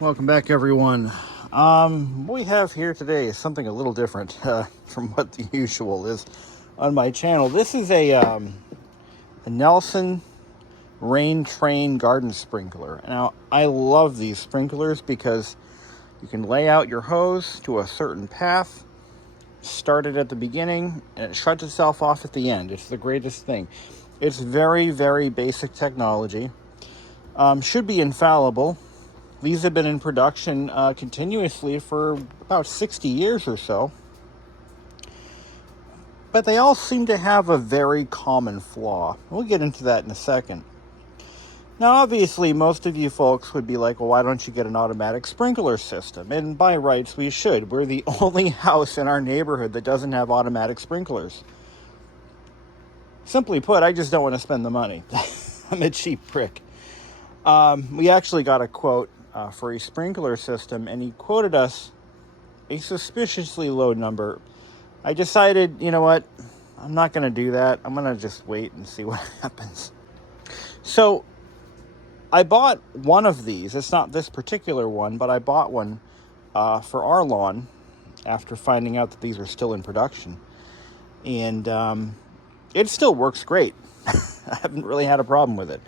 Welcome back, everyone. What we have here today is something a little different from what the usual is on my channel. This is a Nelson Rain Train garden sprinkler. Now, I love these sprinklers because you can lay out your hose to a certain path, start it at the beginning, and it shuts itself off at the end. It's the greatest thing. It's very, very basic technology. Should be infallible. These have been in production continuously for about 60 years or so. But they all seem to have a very common flaw. We'll get into that in a second. Now, obviously, most of you folks would be like, well, why don't you get an automatic sprinkler system? And by rights, we should. We're the only house in our neighborhood that doesn't have automatic sprinklers. Simply put, I just don't want to spend the money. I'm a cheap prick. We actually got a quote for a sprinkler system, and he quoted us a suspiciously low number. I decided, you know what, I'm not going to do that. I'm going to just wait and see what happens. So I bought one of these. It's not this particular one, but I bought one for our lawn after finding out that these are still in production. And it still works great. I haven't really had a problem with it.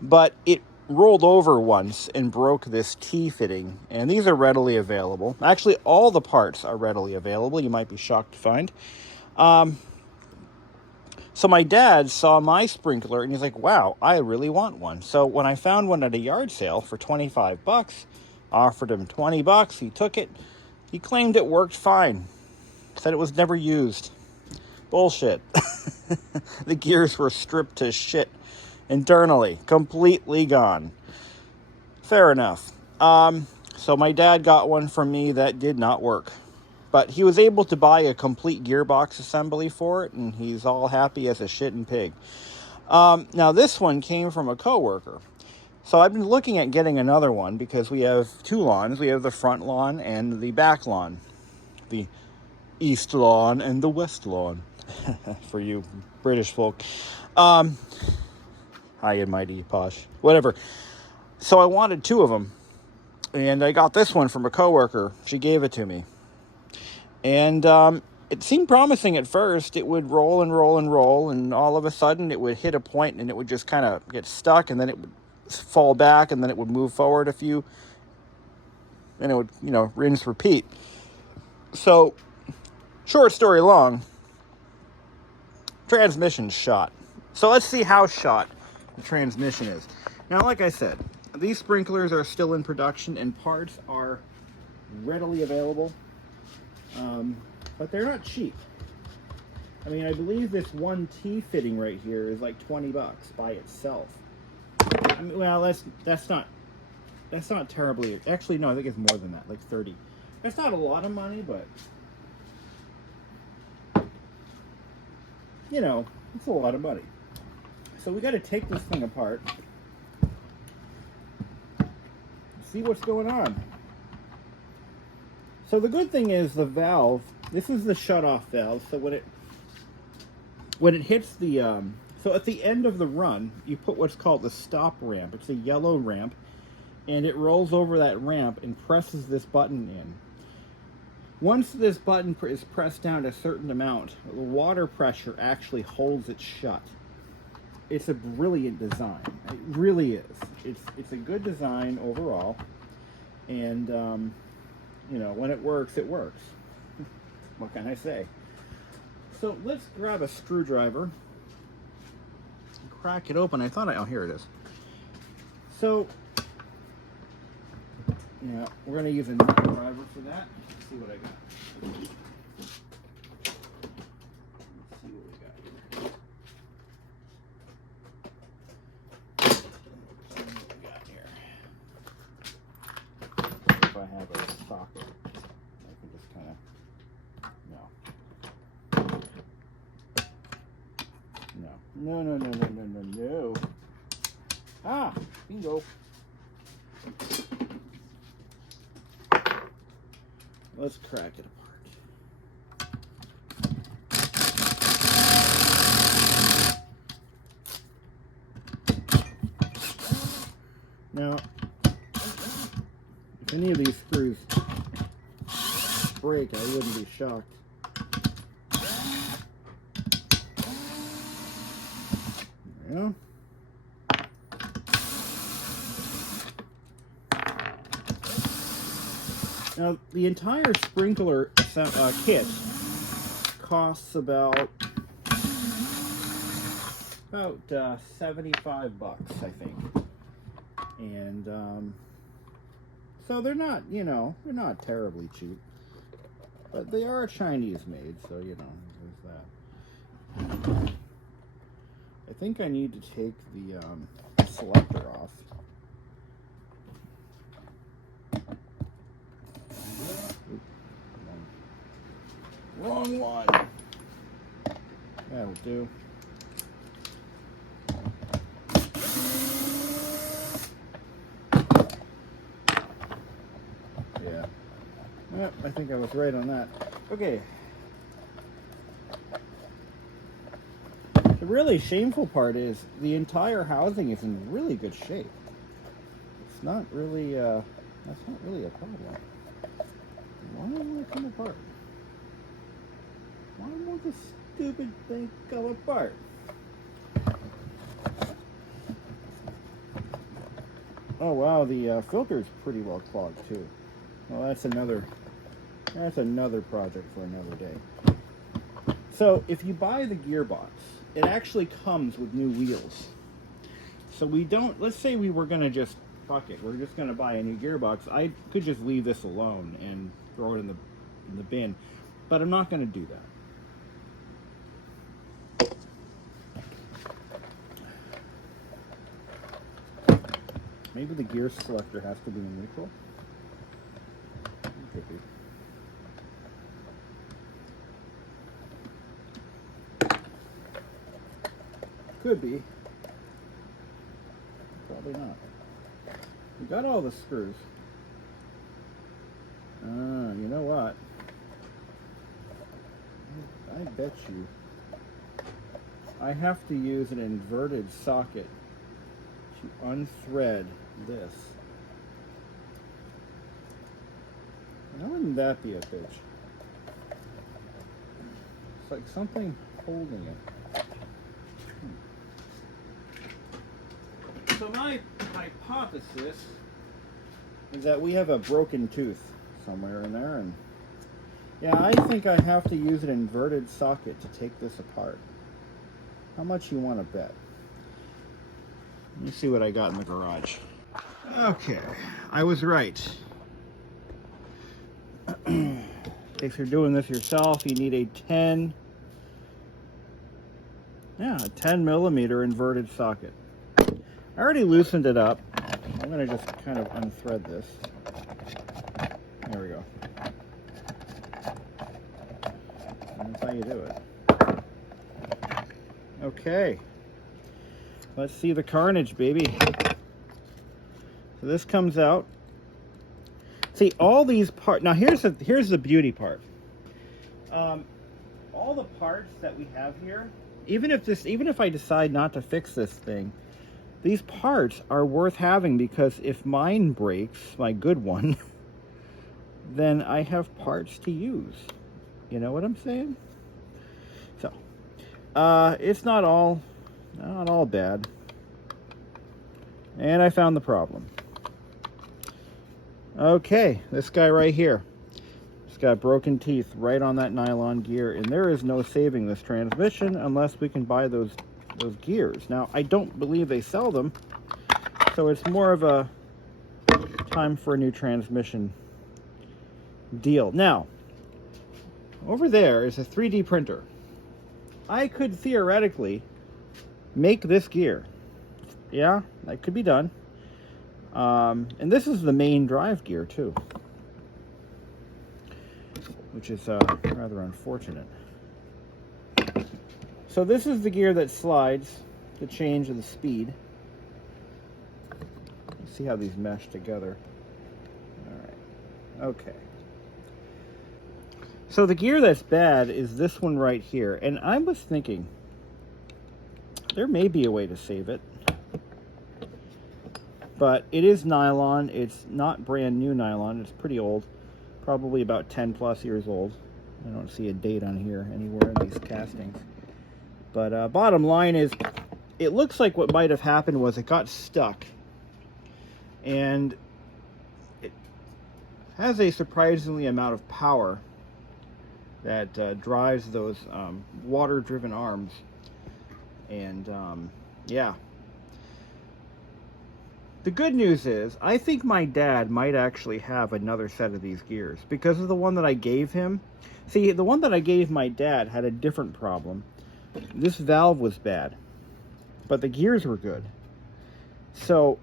But it rolled over once and broke this T-fitting, and these are readily available. Actually, all the parts are readily available. You might be shocked to find. So my dad saw my sprinkler, and he's like, wow, I really want one. So when I found one at a yard sale for $25, offered him $20, he took it. He claimed it worked fine. Said it was never used. Bullshit. The gears were stripped to shit. Internally, completely gone. Fair enough. So my dad got one from me that did not work. But he was able to buy a complete gearbox assembly for it, and he's all happy as a shitting pig. Now, this one came from a coworker. So I've been looking at getting another one because we have two lawns. We have the front lawn and the back lawn. The east lawn and the west lawn. For you British folk. High and mighty, posh, whatever. So I wanted two of them, and I got this one from a coworker. She gave it to me, and it seemed promising at first. It would roll and roll and roll, and all of a sudden it would hit a point, and it would just kind of get stuck, and then it would fall back, and then it would move forward a few, and it would, rinse, repeat. So, short story long, transmission's shot. So let's see how shot the transmission is. Now, like I said, these sprinklers are still in production and parts are readily available, but they're not cheap. I mean, I believe this one T-fitting right here is like $20 by itself. I mean, well, that's not terribly. Actually, no, I think it's more than that, like 30. That's not a lot of money, but it's a lot of money. So we got to take this thing apart, see what's going on. So the good thing is the valve, this is the shut-off valve, so when it hits the, so at the end of the run, you put what's called the stop ramp. It's a yellow ramp, and it rolls over that ramp and presses this button in. Once this button is pressed down to a certain amount, the water pressure actually holds it shut. It's a brilliant design. It really is. It's a good design overall, and when it works, it works. What can I say? So let's grab a screwdriver and crack it open. Oh, here it is. So we're gonna use a screwdriver for that. Let's see what I got. If I have a socket, I can just kind of, no. Ah, bingo. Let's crack it apart. Now, any of these screws break, I wouldn't be shocked. There we go. Now, the entire sprinkler kit costs about 75 bucks, I think. And so they're not, you know, they're not terribly cheap, but they are Chinese made, so you know, there's that. I think I need to take the selector off. Wrong one. That'll do. Yeah. Well, I think I was right on that. Okay. The really shameful part is the entire housing is in really good shape. It's not really, that's not really a problem. Why won't it come apart? Why won't this stupid thing come apart? Oh wow, the filter's pretty well clogged too. Well, that's another project for another day. So if you buy the gearbox, it actually comes with new wheels. So we don't, let's say we were gonna just, fuck it, we're just gonna buy a new gearbox. I could just leave this alone and throw it in the bin, but I'm not gonna do that. Maybe the gear selector has to be in neutral. Could be. Could be. Probably not. We got all the screws. You know what? I bet you I have to use an inverted socket to unthread this. Now wouldn't that be a bitch? It's like something holding it. So my hypothesis is that we have a broken tooth somewhere in there, and yeah, I think I have to use an inverted socket to take this apart. How much you want to bet? Let me see what I got in the garage. Okay, I was right. If you're doing this yourself, you need a 10 millimeter inverted socket. I already loosened it up. I'm gonna just kind of unthread this. There we go. That's how you do it. Okay. Let's see the carnage, baby. So this comes out. See, all these parts. Now here's the beauty part. All the parts that we have here, even if I decide not to fix this thing, these parts are worth having, because if mine breaks, my good one, then I have parts to use. You know what I'm saying? So, it's not all bad. And I found the problem. Okay, this guy right here. It's got broken teeth right on that nylon gear, and there is no saving this transmission unless we can buy those gears. Now, I don't believe they sell them, so it's more of a time for a new transmission deal. Now, over there is a 3D printer. I could theoretically make this gear. Yeah, that could be done. And this is the main drive gear too, which is rather unfortunate. So this is the gear that slides to change the speed. Let's see how these mesh together. All right. Okay. So the gear that's bad is this one right here. And I was thinking there may be a way to save it. But it is nylon. It's not brand new nylon. It's pretty old. Probably about 10 plus years old. I don't see a date on here anywhere in these castings. But bottom line is, it looks like what might have happened was it got stuck. And it has a surprisingly amount of power that drives those water-driven arms. And yeah. The good news is, I think my dad might actually have another set of these gears because of the one that I gave him. See, the one that I gave my dad had a different problem. This valve was bad, but the gears were good. So,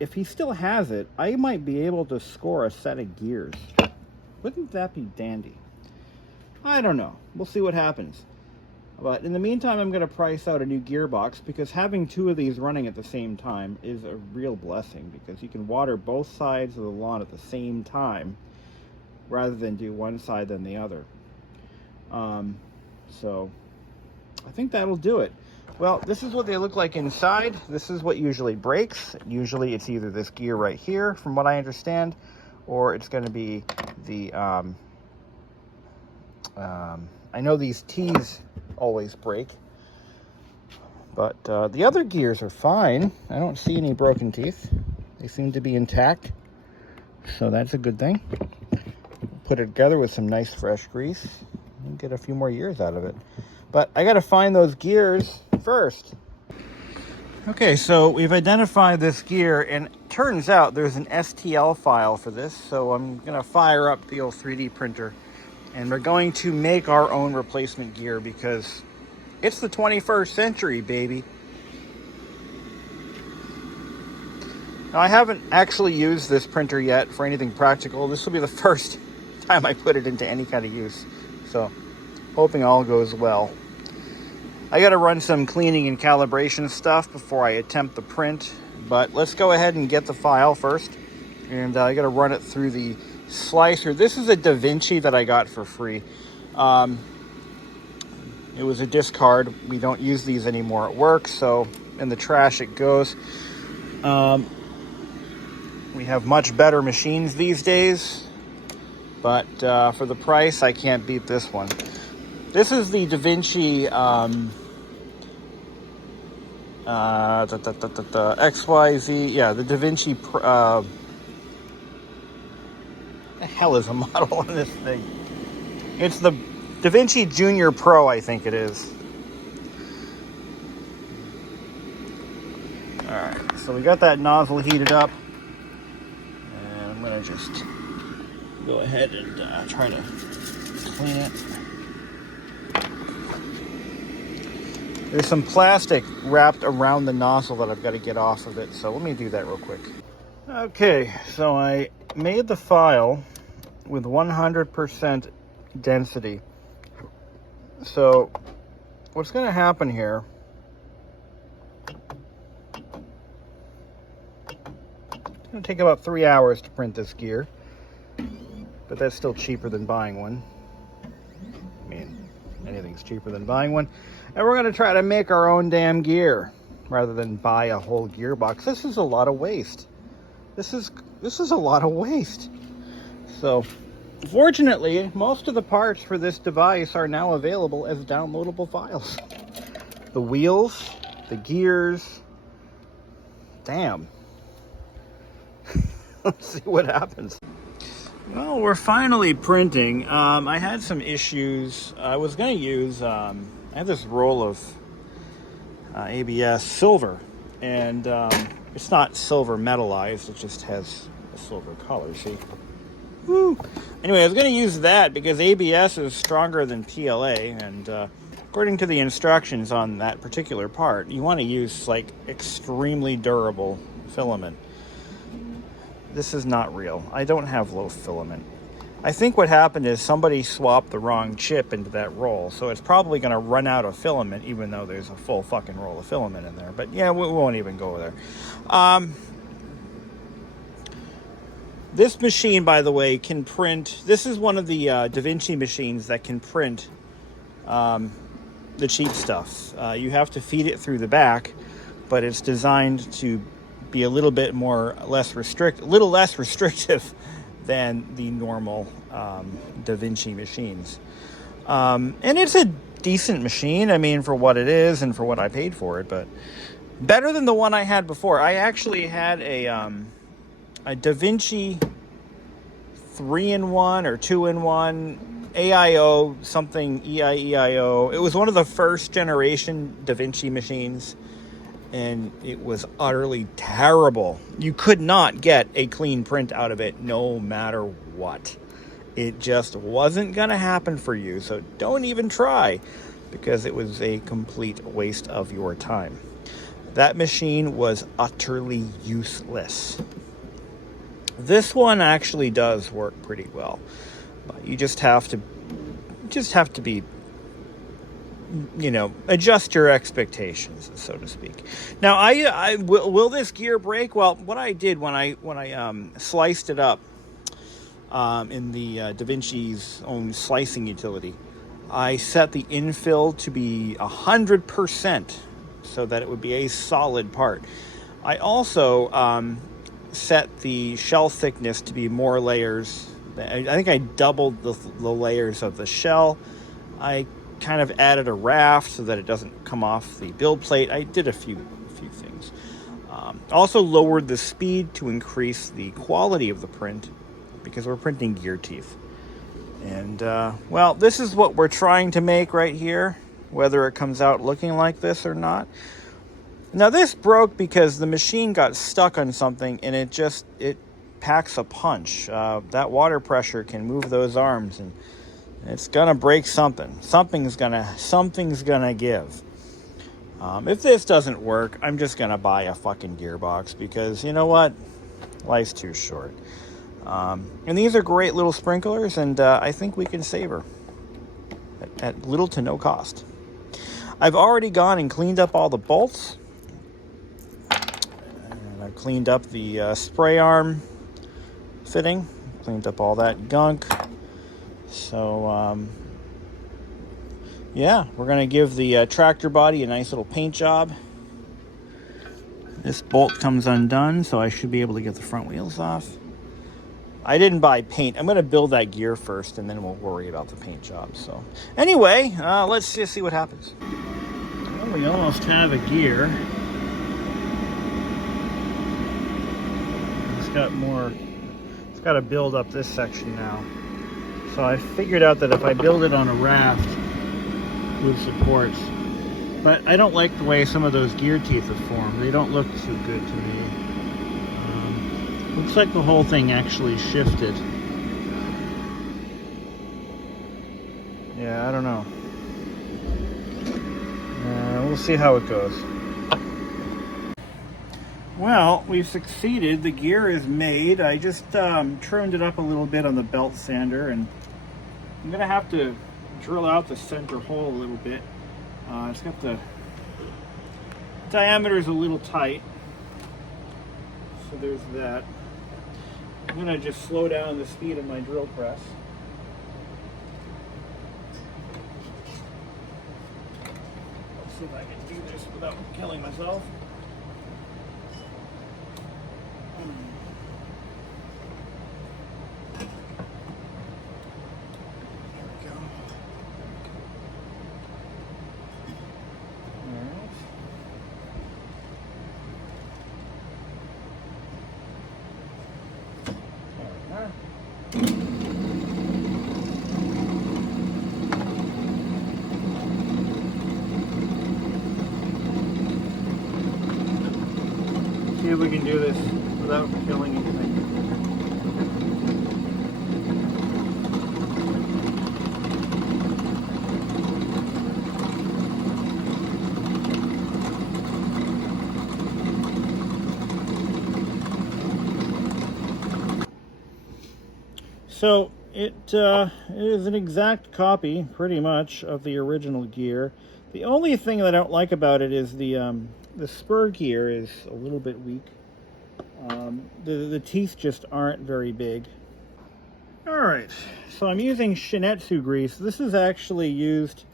if he still has it, I might be able to score a set of gears. Wouldn't that be dandy? I don't know. We'll see what happens. But in the meantime, I'm going to price out a new gearbox because having two of these running at the same time is a real blessing because you can water both sides of the lawn at the same time rather than do one side than the other. So I think that'll do it. Well, this is what they look like inside. This is what usually breaks. Usually it's either this gear right here, from what I understand, or it's going to be the... I know these T's always break, but the other gears are fine. I don't see any broken teeth. They seem to be intact, so that's a good thing. Put it together with some nice fresh grease and get a few more years out of it. But I got to find those gears first. Okay, so we've identified this gear, and it turns out there's an STL file for this, so I'm going to fire up the old 3D printer. And we're going to make our own replacement gear because it's the 21st century, baby. Now, I haven't actually used this printer yet for anything practical. This will be the first time I put it into any kind of use. So, hoping all goes well. I got to run some cleaning and calibration stuff before I attempt the print. But let's go ahead and get the file first. And I got to run it through the slicer. This is a Da Vinci that I got for free. It was a discard. We don't use these anymore at work, so in the trash it goes. We have much better machines these days, but for the price, I can't beat this one. This is the Da Vinci XYZ. Yeah, the Da Vinci. The hell is a model on this thing? It's the Da Vinci Junior Pro, I think it is. Alright, so we got that nozzle heated up. And I'm going to just go ahead and try to clean it. There's some plastic wrapped around the nozzle that I've got to get off of it, so let me do that real quick. Okay, so I made the file with 100% density. So what's going to happen here, it's going to take about 3 hours to print this gear, but that's still cheaper than buying one. I mean, anything's cheaper than buying one. And we're going to try to make our own damn gear rather than buy a whole gearbox. This is a lot of waste. This is a lot of waste. So, fortunately, most of the parts for this device are now available as downloadable files. The wheels, the gears. Damn. Let's see what happens. Well, we're finally printing. I had some issues. I was going to use, I have this roll of ABS silver, and it's not silver metallized, it just has a silver color, see? Woo! Anyway, I was going to use that because ABS is stronger than PLA, and according to the instructions on that particular part, you want to use, like, extremely durable filament. This is not real. I don't have low filament. I think what happened is somebody swapped the wrong chip into that roll, so it's probably going to run out of filament, even though there's a full fucking roll of filament in there. But yeah, we won't even go there. This machine, by the way, can print. This is one of the Da Vinci machines that can print the cheap stuff. You have to feed it through the back, but it's designed to be a little bit less restrictive than the normal Da Vinci machines. And it's a decent machine, I mean, for what it is and for what I paid for it, but better than the one I had before. I actually had a Da Vinci 3-in-1 or 2-in-1 AIO something EIEIO. It was one of the first generation Da Vinci machines, and it was utterly terrible. You could not get a clean print out of it no matter what. It just wasn't going to happen for you, so don't even try, because it was a complete waste of your time. That machine was utterly useless. This one actually does work pretty well, but you just have to be, adjust your expectations, so to speak. Now, I will this gear break? Well, what I did when I sliced it up in the Da Vinci's own slicing utility, I set the infill to be 100%, so that it would be a solid part. I also set the shell thickness to be more layers. I think I doubled the layers of the shell. I kind of added a raft so that it doesn't come off the build plate. I did a few things. Also lowered the speed to increase the quality of the print, because we're printing gear teeth. And, well, this is what we're trying to make right here, whether it comes out looking like this or not. Now, this broke because the machine got stuck on something, and it packs a punch. That water pressure can move those arms, and it's gonna break something. Something's gonna give. If this doesn't work, I'm just gonna buy a fucking gearbox, because you know what? Life's too short. And these are great little sprinklers, and I think we can save her at little to no cost. I've already gone and cleaned up all the bolts. And I've cleaned up the spray arm fitting, cleaned up all that gunk. So, yeah, we're going to give the tractor body a nice little paint job. This bolt comes undone, so I should be able to get the front wheels off. I didn't buy paint. I'm going to build that gear first, and then we'll worry about the paint job. So, anyway, let's just see what happens. Well, we almost have a gear. It's got to build up this section now. So I figured out that if I build it on a raft with supports, but I don't like the way some of those gear teeth have formed. They don't look too good to me. Looks like the whole thing actually shifted. Yeah, I don't know. We'll see how it goes. Well, we've succeeded. The gear is made. I just trimmed it up a little bit on the belt sander, and I'm going to have to drill out the center hole a little bit. It's got the diameter is a little tight, so there's that. I'm going to just slow down the speed of my drill press. Let's see if I can do this without killing myself. See if we can do this without killing anything. So it is an exact copy, pretty much, of the original gear. The only thing that I don't like about it is the spur gear is a little bit weak. The teeth just aren't very big. Alright, so I'm using Shin-Etsu grease. This is actually used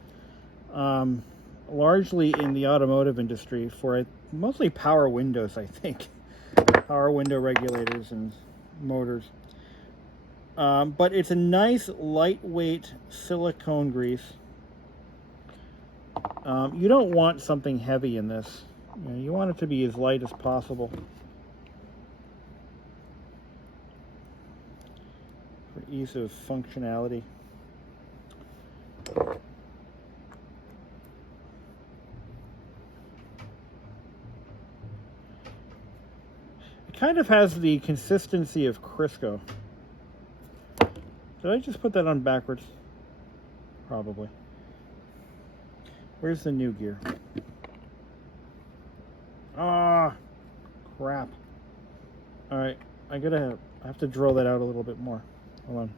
largely in the automotive industry for mostly power windows, I think. power window regulators and motors. But it's a nice lightweight silicone grease. You don't want something heavy in this. You want it to be as light as possible for ease of functionality. It kind of has the consistency of Crisco. Did I just put that on backwards? Probably. Where's the new gear? Ah, crap. All right, I have to drill that out a little bit more. Hold on.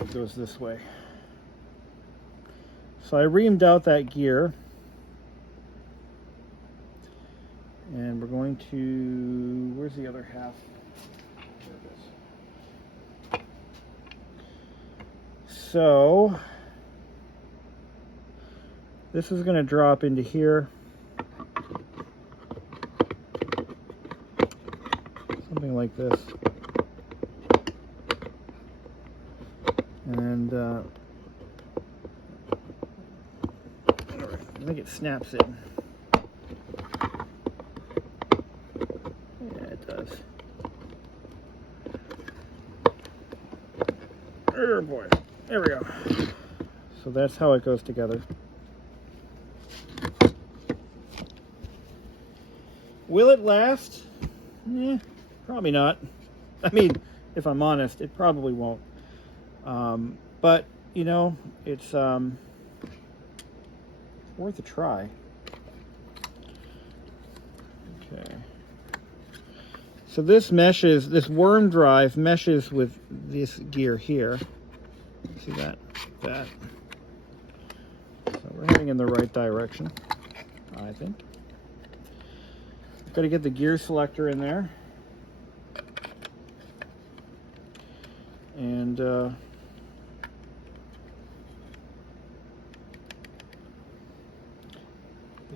It goes this way. So I reamed out that gear. And we're going to, where's the other half? There it is. So this is going to drop into here. Something like this. And I think it snaps it. Yeah, it does. Oh boy. There we go. So that's how it goes together. Will it last? Probably not. I mean, if I'm honest, it probably won't. But, you know, it's worth a try. Okay. So this meshes, this worm drive meshes with this gear here. See that? That. So we're heading in the right direction, I think. Got to get the gear selector in there. And the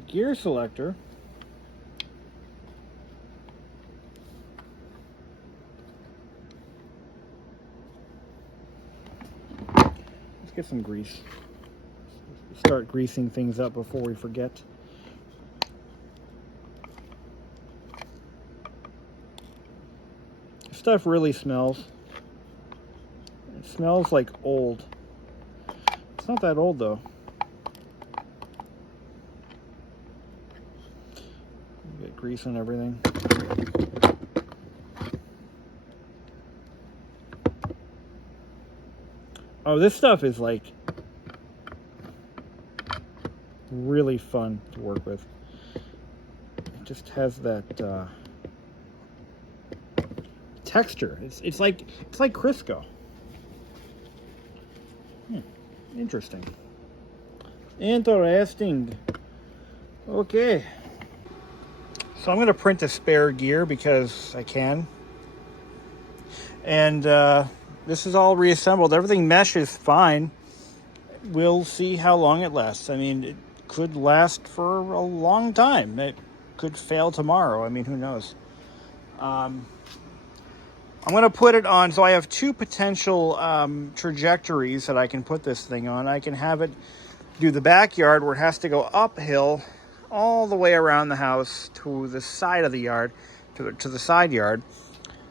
gear selector let's get some grease. Start greasing things up before we forget. Stuff really smells. It smells like old. It's not that old though. Get grease on everything. Oh, this stuff is like really fun to work with. It just has that texture. It's like Crisco. Interesting. Interesting. Okay. So I'm going to print a spare gear because I can. And this is all reassembled. Everything meshes fine. We'll see how long it lasts. I mean, it could last for a long time. It could fail tomorrow. I mean, who knows? I'm going to put it on, so I have two potential trajectories that I can put this thing on. I can have it do the backyard where it has to go uphill all the way around the house to the side of the yard, to the side yard.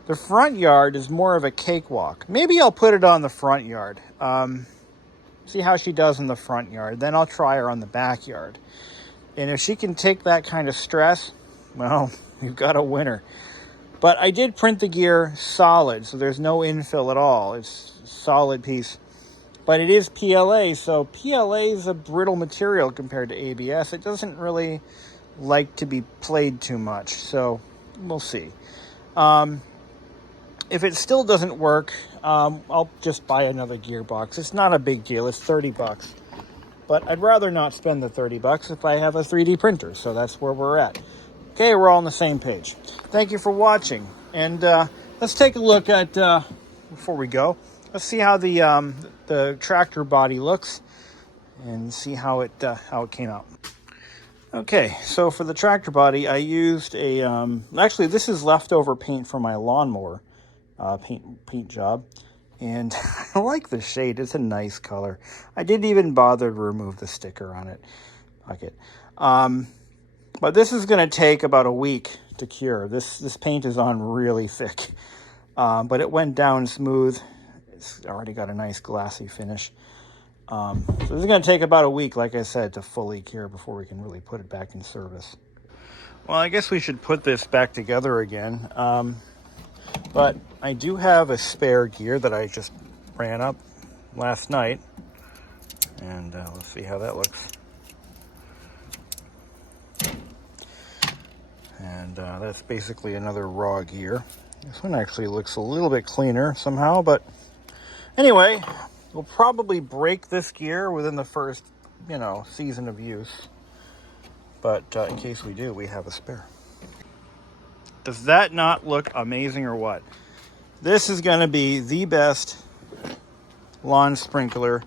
The front yard is more of a cakewalk. Maybe I'll put it on the front yard. See how she does in the front yard. Then I'll try her on the backyard. And if she can take that kind of stress, well, we've got a winner. But I did print the gear solid, so there's no infill at all. It's a solid piece. But it is PLA, so PLA is a brittle material compared to ABS. It doesn't really like to be played too much, so we'll see. If it still doesn't work, I'll just buy another gearbox. It's not a big deal. It's $30. But I'd rather not spend the $30 if I have a 3D printer, so that's where we're at. Okay, we're all on the same page. Thank you for watching. And let's take a look at, before we go, let's see how the tractor body looks and see how it came out. Okay, so for the tractor body, I used a, actually this is leftover paint from my lawnmower paint job. And I like the shade, it's a nice color. I didn't even bother to remove the sticker on it. Fuck it. But this is going to take about a week to cure. This paint is on really thick. But it went down smooth. It's already got a nice glassy finish. So this is going to take about a week, like I said, to fully cure before we can really put it back in service. Well, I guess we should put this back together again. But I do have a spare gear that I just ran up last night. And let's see how that looks. And that's basically another raw gear. This one actually looks a little bit cleaner somehow, but anyway, we'll probably break this gear within the first, season of use. But in case we do, we have a spare. Does that not look amazing or what? This is going to be the best lawn sprinkler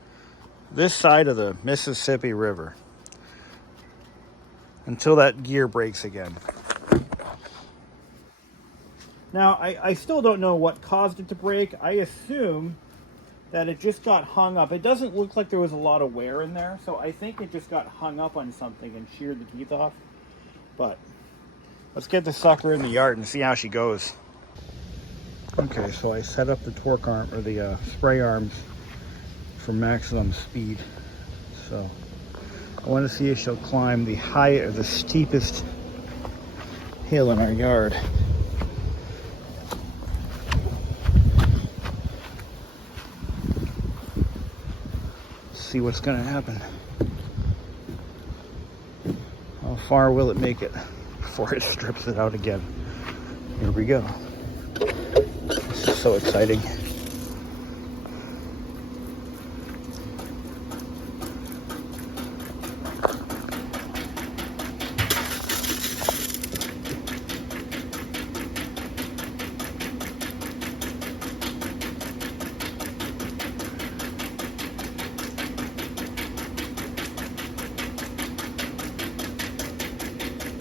this side of the Mississippi River until that gear breaks again. Now, I still don't know what caused it to break. I assume that it just got hung up. It doesn't look like there was a lot of wear in there, so I think it just got hung up on something and sheared the teeth off. But let's get the sucker in the yard and see how she goes. Okay, so I set up the torque arm, or the spray arms for maximum speed. So I want to see if she'll climb the steepest hill in our yard. See what's going to happen. How far will it make it before it strips it out again? Here we go. This is so exciting.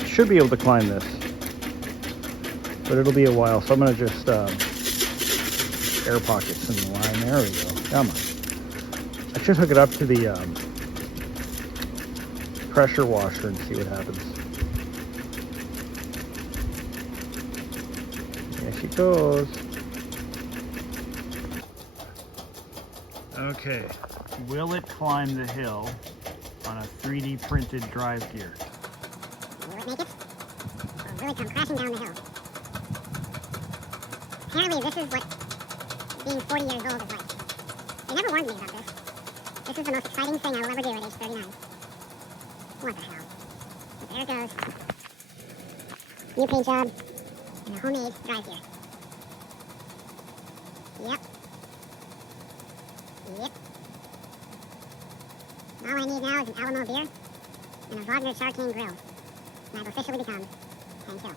Should be able to climb this, but it'll be a while, so I'm going to just air pockets in the line. There we go. Come on. I should hook it up to the pressure washer and see what happens. There she goes. Okay, will it climb the hill on a 3D printed drive gear? Will it make it? Or will it come crashing down the hill? Apparently this is what being 40 years old is like. They never warned me about this. This is the most exciting thing I will ever do at age 39. What the hell? But there it goes. New paint job and a homemade drive gear. Yep. All I need now is an Alamo beer and a Wagner Charcane grill. And I've officially become 10 kill.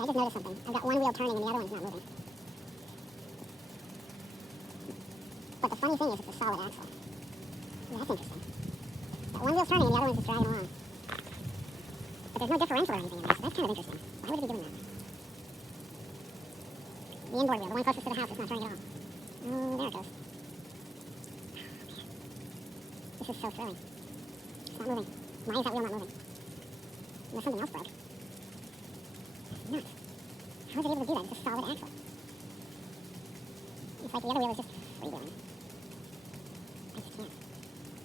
I just noticed something. I've got one wheel turning and the other one's not moving. But the funny thing is it's a solid axle. That's interesting. That one wheel's turning and the other one's just dragging along. But there's no differential or anything in there, so that's kind of interesting. Why would it be doing that? The inboard wheel, the one closest to the house, is not turning at all. Oh, there it goes. This is so thrilling. It's not moving. Why is that wheel not moving? Unless something else broke. Nuts. How is it able to do that? It's a solid axle. It's like the other wheel is just freewheeling. I just can't.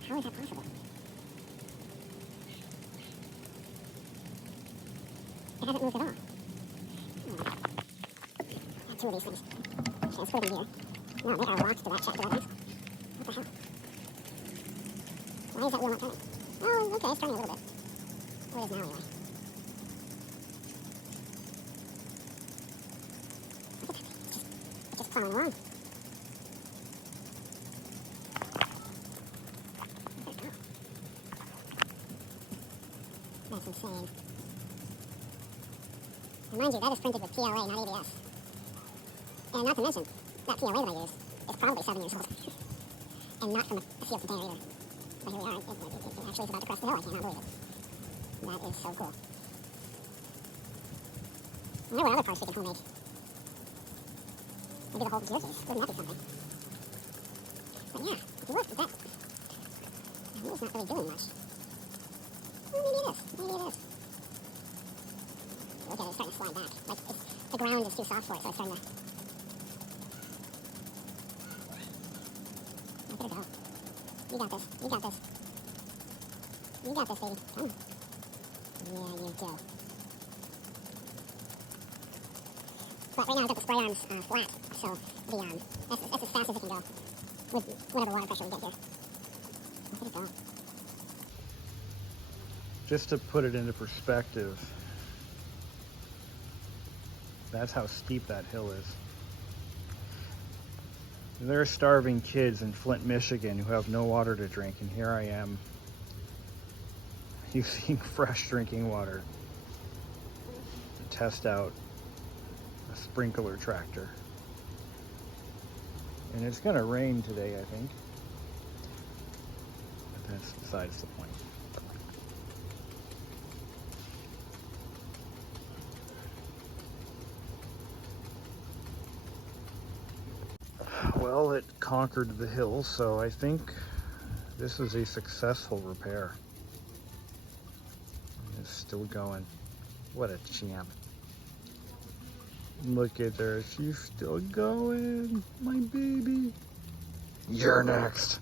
How is that possible? hasn't moved at all. Got two of these things. Okay, let's put them here. No, they are locked to that check buttons. What the hell? Why is that wheel not turning? Oh, okay, it's turning a little bit. Or it is now anyway. Look at that. It's just plowing along. Where'd it go? That's insane. And mind you, that is printed with PLA, not ABS. And not to mention, that PLA that I use is probably 7 years old. And not from a sealed container either. But here we are, it actually is about to cross the hill, I cannot believe it. That is so cool. I wonder what other parts we can homemade. Maybe the whole gear case, wouldn't that be something? But yeah, if you look at that, the wheel's not really doing much. Well, maybe it is, Look at it, it's starting to slide back. Like, the ground is too soft for it, so it's starting to... Look at it go. You got this, You got this, baby. Come on. Yeah, you do. But right now I've got the spray arms flat, so that's as fast as it can go with whatever water pressure we get here. Look at it go. Just to put it into perspective, that's how steep that hill is. There are starving kids in Flint, Michigan who have no water to drink, and here I am using fresh drinking water to test out a sprinkler tractor. And it's gonna rain today, I think. But that's besides the point. Well, it conquered the hill, so I think this is a successful repair. It's still going. What a champ. Look at her, she's still going, my baby. You're next.